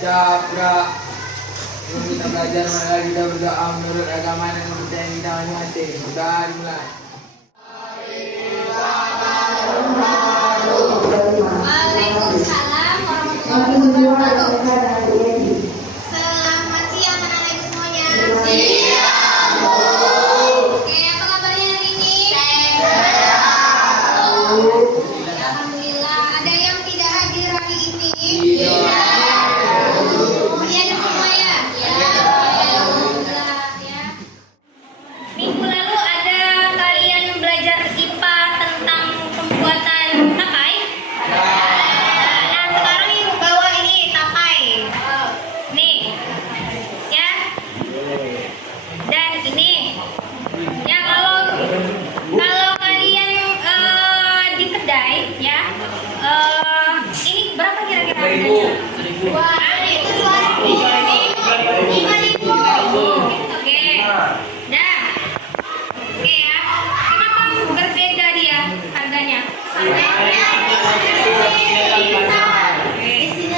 Capra. Kita belajar mari kita berdoa menurut agama dan kepercayaan kita masing-masing. Udah dimulai. Waalaikumsalam warahmatullahi wabarakatuh. Selamat siang anak-anak semuanya. Siang, Bu. Oke, apa kabarnya hari ini? Sehat. Alhamdulillah. Ada yang tidak hadir hari ini? Iya. Oh, iya ada semua ya? Iya. Alhamdulillah ya. Minggu lalu ada kalian belajar IPA tentang pembuatan tapai. Nah, sekarang ibu bawa ini tapai. Nih, ya. Dan ini, ya kalau kalian di kedai, ya, ini berapa kira-kira harganya? Wah, itu 5.000. Oke. Nah, oke ya. Kenapa berbeda dia harganya?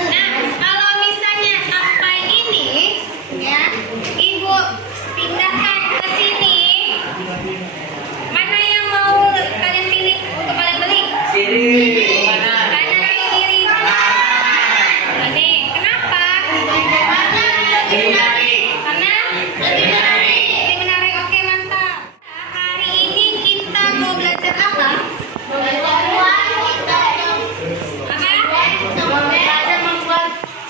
Nah, kalau misalnya tapai ini, ya, ibu pindahkan ke sini. Mana yang mau kalian pilih untuk kalian beli? Kanan atau kiri? Ini. Kenapa? Karena lebih menarik. Oke, mantap. Hari ini kita mau belajar apa?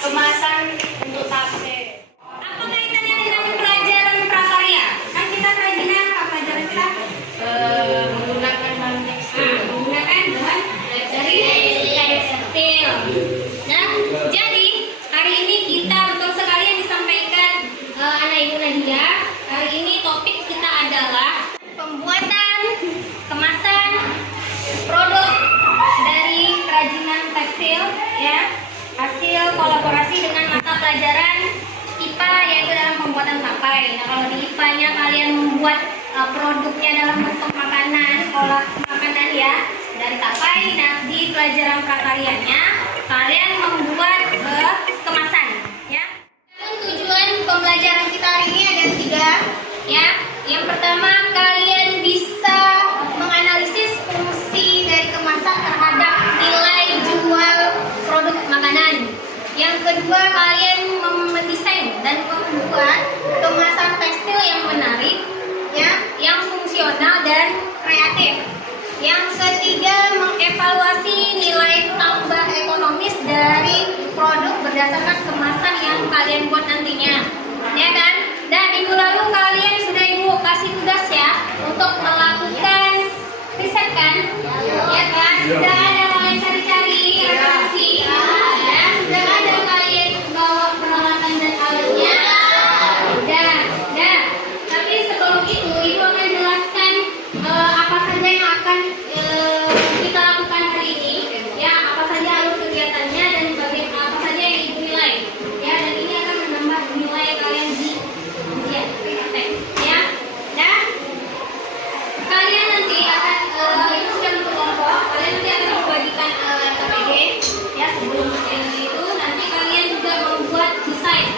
Kemasan untuk tape. Apa kaitannya dengan pelajaran prakarya? Kan kita kerajinan apa pelajaran kita? Menggunakan bahan tekstil. Menggunakan bahan dari tekstil. Nah, jadi hari ini kita betul sekali yang disampaikan anak ibu Nadia. Hari ini topik kita adalah pembuatan kemasan produk dari kerajinan tekstil, ya, hasil kolaborasi dengan mata pelajaran IPA yaitu dalam pembuatan tapai. Nah, kalau di IPA-nya kalian membuat produknya dalam bentuk makanan, olah makanan ya dari tapai. Nah, di pelajaran prakaryanya kalian membuat kemasan, ya. Tujuan pembelajaran kita hari ini ada 3, ya. Yang pertama, kalian bisa menganalisis fungsi dari kemasan terhadap nilai jual produk makanan. Yang kedua, kalian mendesain dan membuat kemasan tekstil yang menarik, ya, yang fungsional dan kreatif. Yang ketiga, mengevaluasi nilai tambah ekonomis dari produk berdasarkan kemasan yang kalian buat nantinya, ya kan? Dan minggu lalu kalian sudah ibu kasih tugas ya untuk melakukan riset kan, ya kan? Sudah ada kalian cari-cari referensi, ya, sudah ada kalian bawa peralatan dan alatnya, udah. Tapi sebelum itu ibu akan jelaskan apa saja yang akan kita lakukan hari ini, ya, apa saja alur kegiatannya dan bagian apa saja yang ibu nilai, ya, dan ini akan menambah nilai kalian di ujian praktek, ya. Nah, kalian nanti akan itu sudah bentuk kelompok, kalian nanti akan membagikan KPG, ya, sebelum ujian itu nanti kalian juga membuat desain,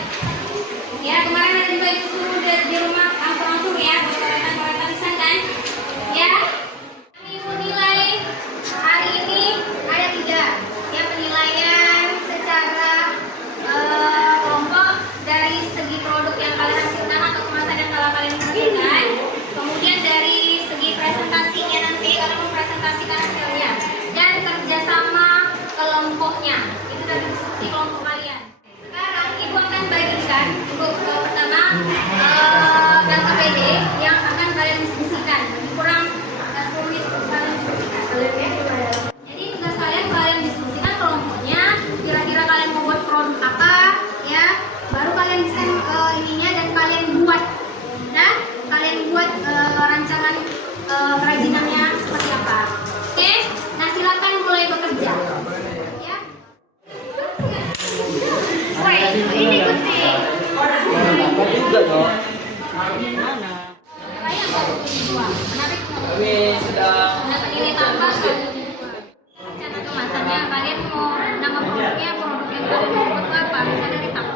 ya. Kemarin ada juga itu suruh di rumah langsung ya buat coretan desain kan, ya. Ibu nilai hari ini ada 3, ya, penilaian secara kelompok dari segi produk yang kalian hasilkan atau kemasan yang kalian hasilkan, kemudian dari segi presentasinya nanti kalian mempresentasikan hasilnya, dan kerjasama kelompoknya itu dari diskusi kelompok kalian. Sekarang ibu akan bagikan untuk pertama LKPD yang akan kalian diskusikan, kurang 10 menit kalian diskusikan. Jadi tugas kalian diskusikan kelompoknya, kira-kira kalian mau buat produk apa, ya, baru kalian desain ininya dan kalian buat, nah, kalian buat rancangan kerajinannya seperti apa. Oke, nah silakan mulai bekerja, ya. Woi, ini penting. Juga dong. Kayak nggak butuh dua. Menarik. Kami sedang Dapat nilai tambah. Rencana kemasannya kalian mau nama produknya produk yang kalian buat apa? Bisa dari tapai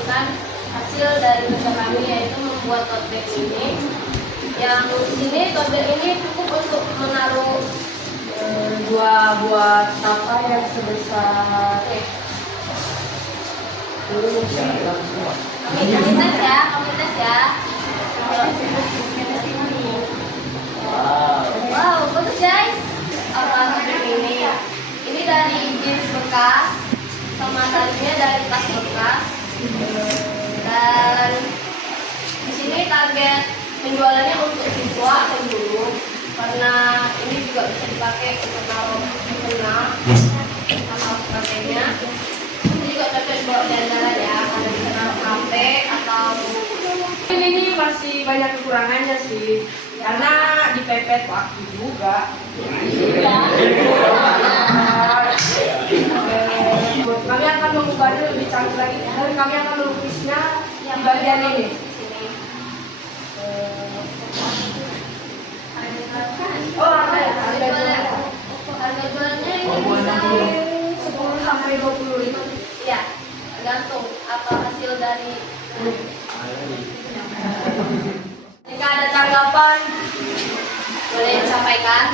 membagikan hasil dari kerja kami, yaitu membuat tote bag ini. Yang di sini tote bag ini cukup untuk menaruh dua buah tapa yang sebesar kami tes ya. Wow, bagus guys. Apa ini? Ini dari jeans bekas, sama talinya dari plastik bekas. Dan di sini target penjualannya untuk siswa atau guru, karena ini juga bisa dipakai untuk taruh mukena atau sebagainya. Ini juga cocok buat jalan-jalan ya, karena bisa taruh HP atau Ini masih banyak kekurangannya sih, karena dipepet waktu juga. Kami akan mengubahnya lebih canggih lagi, dan kami akan melukisnya di bagian ini. Oh, harga jualnya ini 10 sampai 25. ya, tergantung apa hasil dari. Jika ada tanggapan, boleh disampaikan.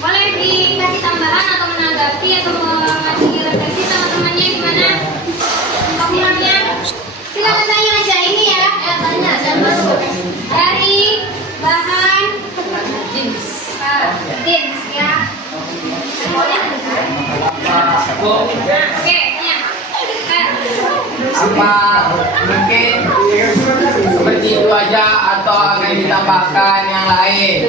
Boleh dikasih tambahan atau menanggapi atau ngasih refleksi teman-temannya gimana? Pokoknya silakan tanya aja ini ya. Tanya jangan Dari bahan jeans ya. Oke, tanya. Apa mungkin seperti itu aja atau akan ditambahkan yang lain?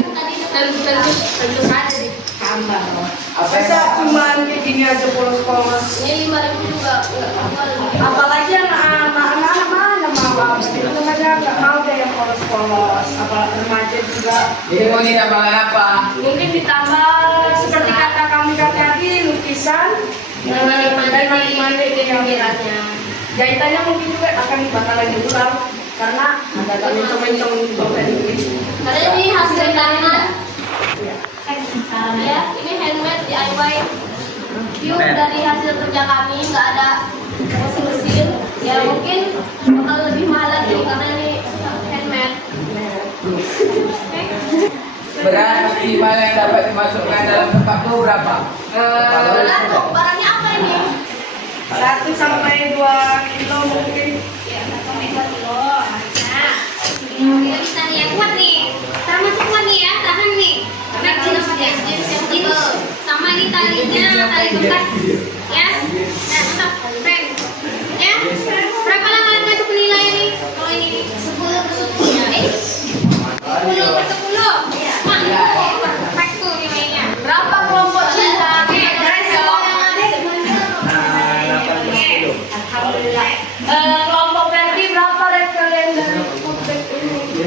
Tentu saja ditambah. Apa Masa cuman kayak gini aja polos-polos. ini 5.000 juga enggak jual. Apalagi anak-anak mana mau itu namanya nggak mau deh yang polos-polos. Apalagi remaja juga. Jadi mau ditambahkan apa? Mungkin ditambah seperti kata kami tadi lukisan dan mandi-mandi yang Pinggirannya. jahitannya mungkin juga akan bakalan diulang karena ada mencong-mencong tadi. Karena ini hasil tangan. Iya. Ya, ini handmade DIY. Pure dari hasil kerja kami, nggak ada mesin. Ya mungkin bakal lebih mahal lagi karena ini handmade. Berat maksimal yang dapat dimasukkan dalam tempat itu berapa? Tergantung barangnya apa ini? 1 sampai 2 kilo mungkin. Ya, 1 kilo. Nah, kita bisa nih yang kuat nih. Termasuk kuat nih ya, tahan nih. Baik jeans ya, jeans sama ini talinya, tali bekas ya. Nah, tetap keren. Ya, berapa lama kalian masuk penilaian nih? Kalau ini 10 per 10 ya, 10 per 10. Mantap, perfect tuh nilainya. Berapa kelompok cinta? Oke, guys, Alhamdulillah. Kelompok Ferdi berapa rek kalian dari foodbag ini?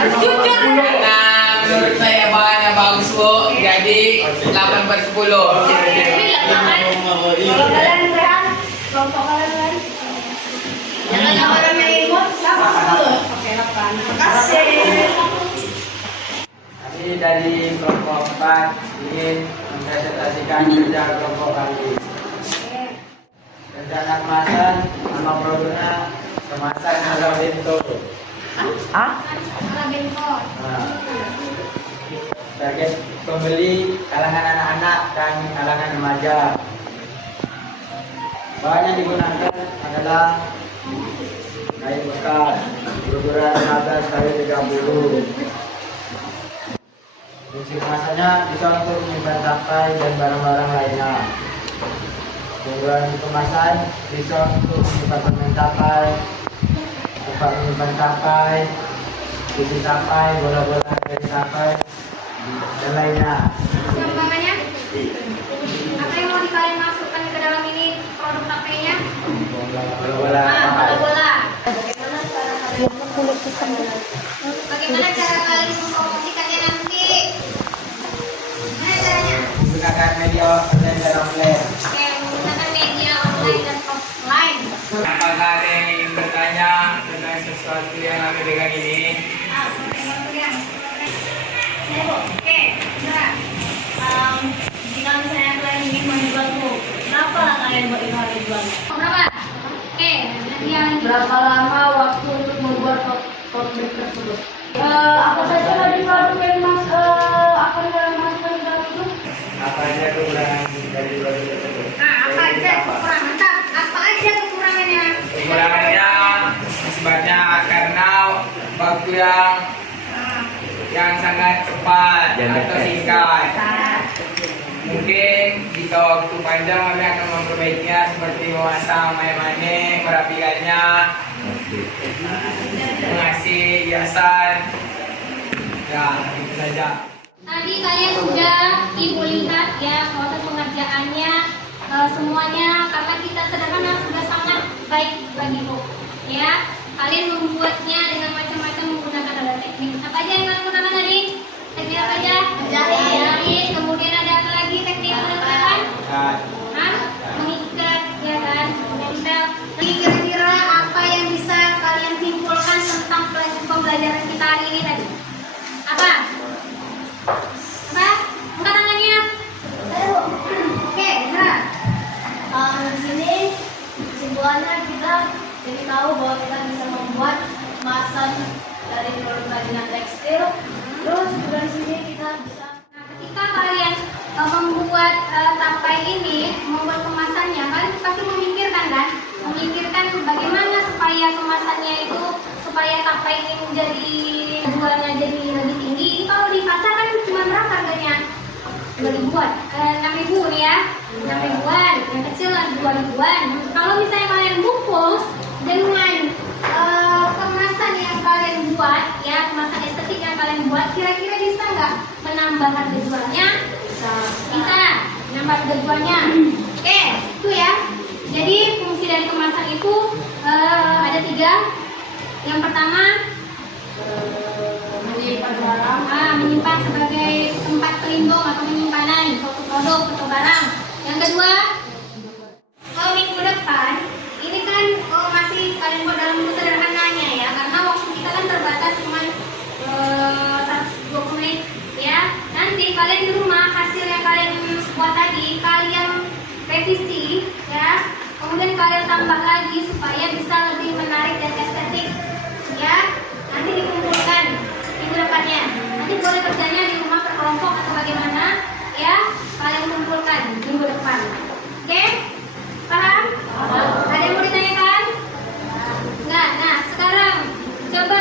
harus jujur. Nah, menurut saya bahannya bagus Bu. Jadi 8 per 10. Kalau kalian rehan, kelompok kalian lain? Jangan Yang orang yang ikut, sama Oke, 8. Terima kasih. Kami dari kelompok 4 ingin mempresentasikan kerja kelompok kami. Rencana kemasan, nama produknya kemasan Halo Bento. Nah, target pembeli kalangan anak-anak dan kalangan remaja. Bahan yang digunakan adalah kain bekas berukuran 15 kali 30. Fungsi kemasannya bisa untuk menyimpan sampai dan barang-barang lainnya. Kemudian kemasan bisa untuk menyimpan permen sampai, tempat menyimpan sampai, isi sampai, bola-bola dari sampai, dan lainnya. Namanya? Apa yang mau kalian masukkan ke dalam ini produk HP-nya? Bola-bola sampai. Bola. Bagaimana Bagaimana cara kalian mempromosikannya nanti? Gimana caranya? Menggunakan media online dan offline. Oke, menggunakan media online dan offline. Apakah ada yang ingin bertanya tentang sesuatu yang kami pegang ini? Oke, Indra. Jika misalnya kalian ingin membantu, kenapa kalian buat tujuan. Berapa? Oke, nanti yang Berapa lama waktu untuk membuat tote bag tersebut? Apa saja tadi produk yang Mas akan masukkan ke dalam itu? Apa aja kekurangan dari produk tersebut? Nah, apa aja kekurangan? Mantap. Apa aja kekurangannya? Kekurangannya sebabnya karena waktu yang sangat cepat atau singkat. Mungkin jika waktu panjang kami akan memperbaikinya seperti memasang mane-mane, merapikannya, mengasih hiasan. Ya, itu saja. Tadi kalian sudah Ibu lihat ya proses pengerjaannya semuanya karena kita sederhana sudah sangat baik bagi Ibu. Ya, kalian membuatnya dengan macam-macam menggunakan alat teknik. Apa aja yang kalian gunakan tadi? Teknik apa aja? Jahit. Kemudian ada apa lagi teknik yang kalian gunakan? Hah? Mengikat, ya kan? Menempel. Jadi kira-kira apa yang bisa kalian simpulkan tentang pembelajaran kita hari ini tadi? Apa? Apa? Angkat tangannya. Oke, Zara. Di sini kesimpulannya kita jadi tahu bahwa kita bisa membuat kemasan dari produk kerajinan tekstil. Terus juga di sini kita bisa. Nah, ketika kalian membuat tapai ini, membuat kemasannya, kalian pasti memikirkan kan? Memikirkan bagaimana supaya kemasannya itu, supaya tapai ini menjadi jualnya jadi lebih tinggi. Kalau di pasar kan cuma berapa harganya? 2 ribuan, 6 ribu nih ya, 6 ribuan, yang kecil 2 ribuan. Kalau misalnya kalian bungkus dengan kemasan yang kalian buat, ya kemasan estetik yang kalian buat, kira-kira bisa nggak menambah harga jualnya? Bisa, menambah harga jualnya. Oke, itu ya. Jadi fungsi dari kemasan itu ada 3. Yang pertama, Menyimpan barang. menyimpan sebagai tempat pelindung atau penyimpanan suatu produk atau barang. Yang kedua, minggu depan ini kan masih kalian buat dalam bentuk sederhananya ya, karena waktu kita kan terbatas cuma 120 menit ya. Nanti kalian di rumah hasil yang kalian buat tadi kalian revisi ya, kemudian kalian tambah lagi supaya bisa lebih menarik dan estetik ya. Nanti dikumpulkan minggu depannya. Nanti boleh kerjanya di rumah berkelompok atau bagaimana ya, kalian kumpulkan minggu depan. Oke? Paham? Ada yang mau ditanyakan? Enggak. Nah, sekarang coba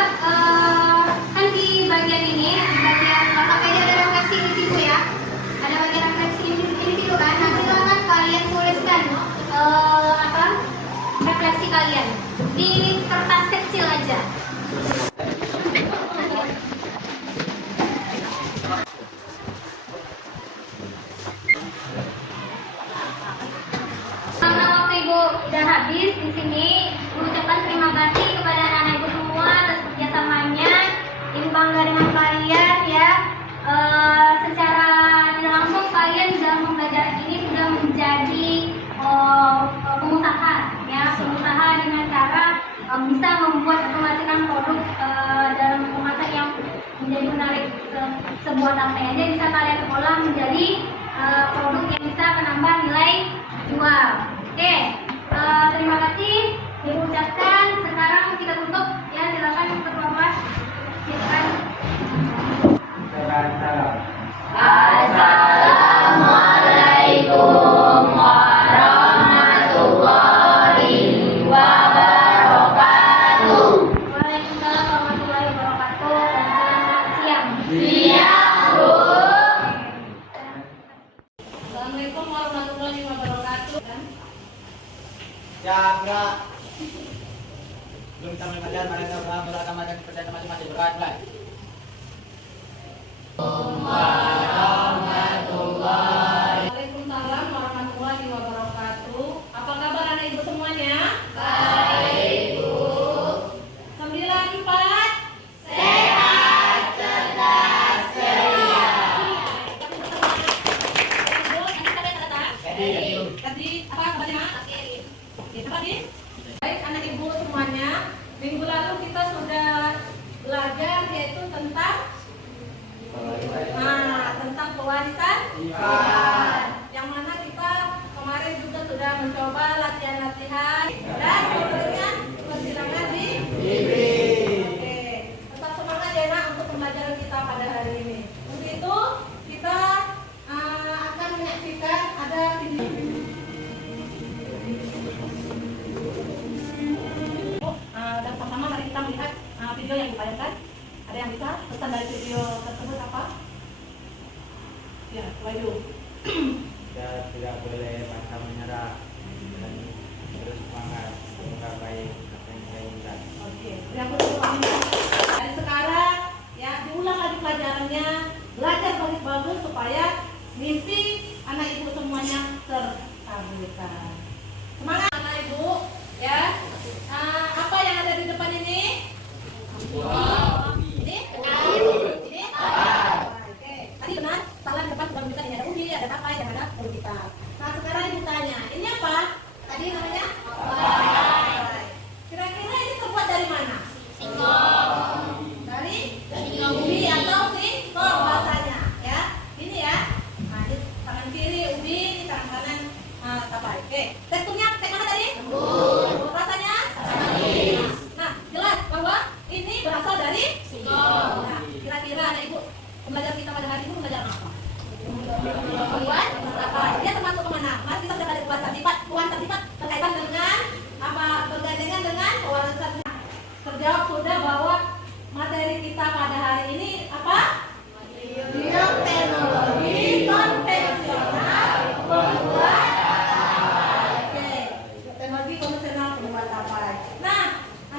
kan di bagian ini, di bagian apakah ada refleksi individu ya? Ada bagian refleksi individu kan? Nah, silakan kalian tuliskan refleksi kalian di kertas kecil aja. Karena waktu Ibu udah habis di sini, mengucapkan terima kasih kepada anak Ibu semua atas kerjasamanya. Ibu bangga dengan kalian ya. Secara tidak langsung kalian dalam pembelajaran ini sudah menjadi pengusaha ya, pengusaha dengan cara bisa membuat atau menghasilkan produk dalam kemasan yang menjadi menarik. Sebuah tapai aja bisa kalian olah menjadi produk yang bisa menambah nilai jual. Oke, terima kasih diucapkan. Sekarang kita tutup ya, silakan ketua kelas. Silakan. Assalamualaikum warahmatullahi wabarakatuh. Waalaikumsalam warahmatullahi wabarakatuh. Dan selamat siang. Siang, Bu. Assalamualaikum warahmatullahi wabarakatuh. Ya, enggak. Belum kita mulai pelajaran, mari kita beragama dan kepercayaan masing-masing. Berat, mulai. Waalaikumsalam warahmatullahi wabarakatuh. Apa kabar anak ibu semuanya? Baik, Bu. 94. Sehat, cerdas, ceria. Tadi apa kabarnya? Itu tadi. Baik anak ibu semuanya, minggu lalu kita sudah belajar yaitu tentang tentang pewarisan. Yang mana kita kemarin juga sudah mencoba latihan melihat dan kemudian persilangan di Oke, tetap semangat ya nak untuk pembelajaran kita pada hari ini. Untuk itu kita akan menyaksikan ada video. Dan pertama mari kita melihat video yang ditayangkan. Ada yang bisa pesan dari video tersebut apa? Ya, Wahyu. Kita tidak boleh pantang menyerah dan terus semangat menggapai apa yang kita inginkan. Oke, yang kedua dari sekarang ya diulang lagi pelajarannya, belajar bagus-bagus supaya mimpi anak ibu semuanya terkabulkan. Semangat anak ibu ya. Apa yang ada di depan ini? Ini Oke. Tadi benar, salah di depan bukan kita ini ada ubi, ada apa yang ada perlu kita. Nah sekarang ibu tanya, ini apa? Tadi namanya? Kira-kira ini terbuat dari mana? Dari ubi atau singkong bahasanya ya. Ini ya. Nah, ini tangan kiri ubi, ini tangan kanan tapai. Oke. Teksturnya kayak mana tadi? Rasanya? Nah, jelas bahwa ini berasal dari singkong. Nah, kira-kira anak ibu pembelajar kita pada hari ini belajar apa? Membuat apa? Dia termasuk kemana? Mari kita sudah ada uang sifat berkaitan dengan apa? Bergandengan dengan pewarasan. Terjawab sudah bahwa materi kita pada hari ini apa? Bioteknologi konvensional pembuat tapai. Oke, teknologi konvensional pembuat tapai. Nah,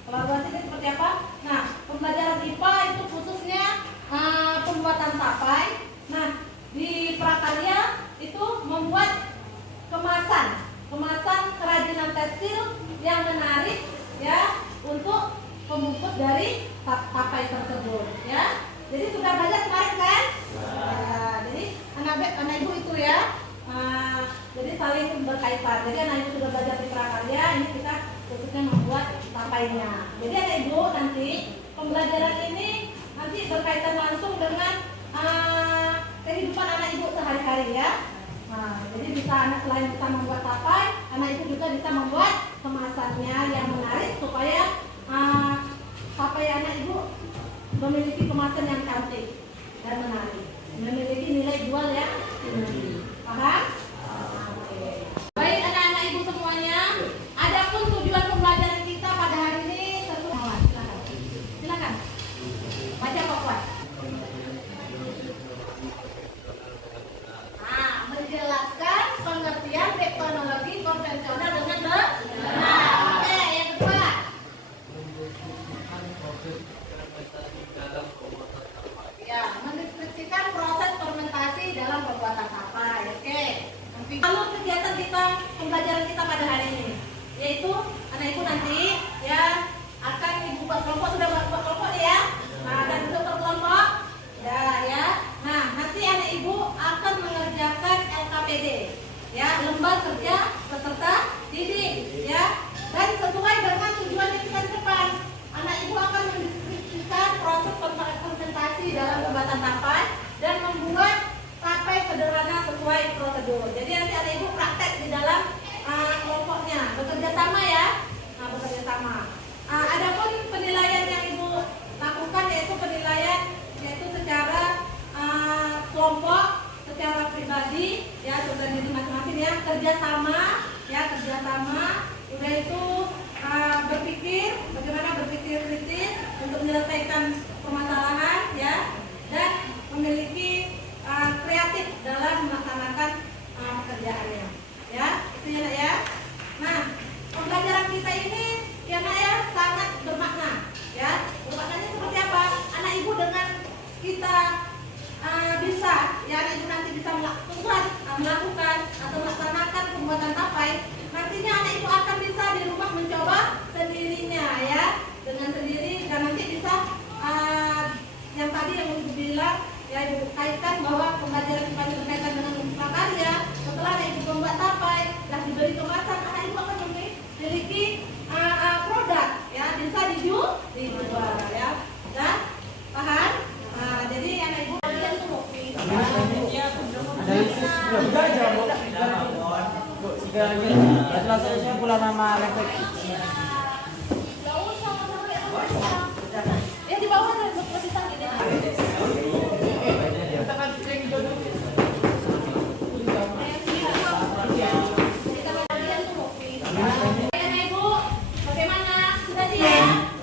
pelajaran ini seperti apa? Nah, pembelajaran IPA itu khususnya pembuatan tapai. Nah, di prakarya itu membuat kemasan kerajinan tekstil yang menarik ya untuk pembungkus dari tapai tersebut ya. Jadi sudah belajar kemarin kan? Ya, jadi anak ibu itu ya. Jadi saling berkaitan. Jadi anak ibu sudah belajar di prakarya, ini kita khususnya membuat tapainya. Jadi anak ibu nanti pembelajaran ini nanti berkaitan langsung dengan kehidupan anak ibu sehari-hari ya. Nah, jadi bisa anak selain bisa membuat tapai, anak ibu juga bisa membuat kemasannya yang menarik supaya tapai anak ibu memiliki kemasan yang cantik dan menarik, memiliki nilai jual yang tinggi. Paham? Oke. Baik anak-anak ibu semuanya, adapun tujuan pembelajaran kita pada hari ini silakan baca Pak Fuad. Menjelaskan pengertian teknologi konvensional dengan benar. Oke, yang kedua. Ya, mendeskripsikan proses fermentasi dalam pembuatan tapai. Oke. nama refleksi. Ya di bawah ada tulisan gini. Ibu, bagaimana? Sudah siap?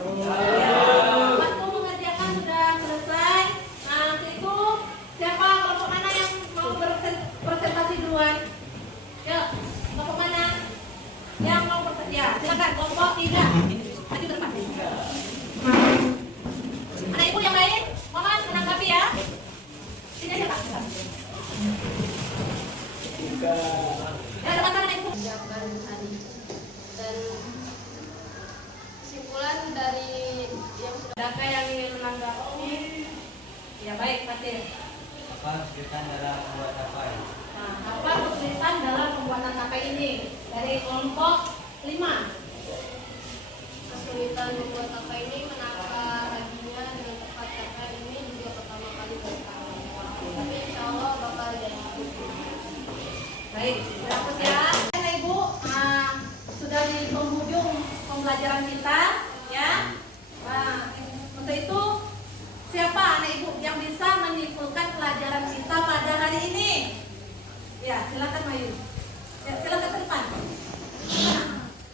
Waktu mengerjakan sudah selesai. Nah, nanti itu siapa kelompok mana yang mau berpresentasi duluan? Yuk, kelompok mana? Yang mau presentasi? Ya, silakan kelompok 3. Maju ke depan. Anak ibu yang lain, mohon menanggapi ya. Sini aja Pak. Ya, ada makanan ibu. Mengerjakan tadi. Dan kesimpulan dari yang sudah Adakah yang ingin menanggapi? Ya baik, Fatir. Apa kesulitan dalam membuat tapai? Nah, apa kesulitan dalam pembuatan tapai ini? Dari kelompok 5. kesulitan membuat apa ini menangkap raginya dengan tepat karena ini juga pertama kali berkali. Tapi insya Allah bakal jadi. Baik, berhapus ya. Anak ibu, sudah di penghujung pembelajaran kita, ya. Nah, untuk itu siapa anak ibu yang bisa menyimpulkan pelajaran kita pada hari ini? Ya, silakan Mayu. Ya, silakan ke depan.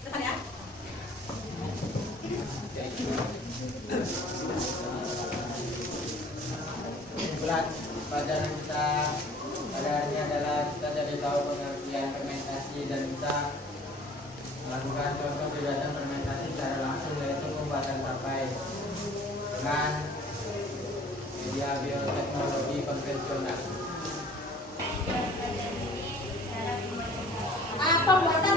Depan ya. Kesimpulan pelajaran kita pada hari ini adalah kita jadi tahu pengertian fermentasi dan kita melakukan contoh kegiatan fermentasi secara langsung, yaitu pembuatan tapai dengan media bioteknologi konvensional. Pembuatan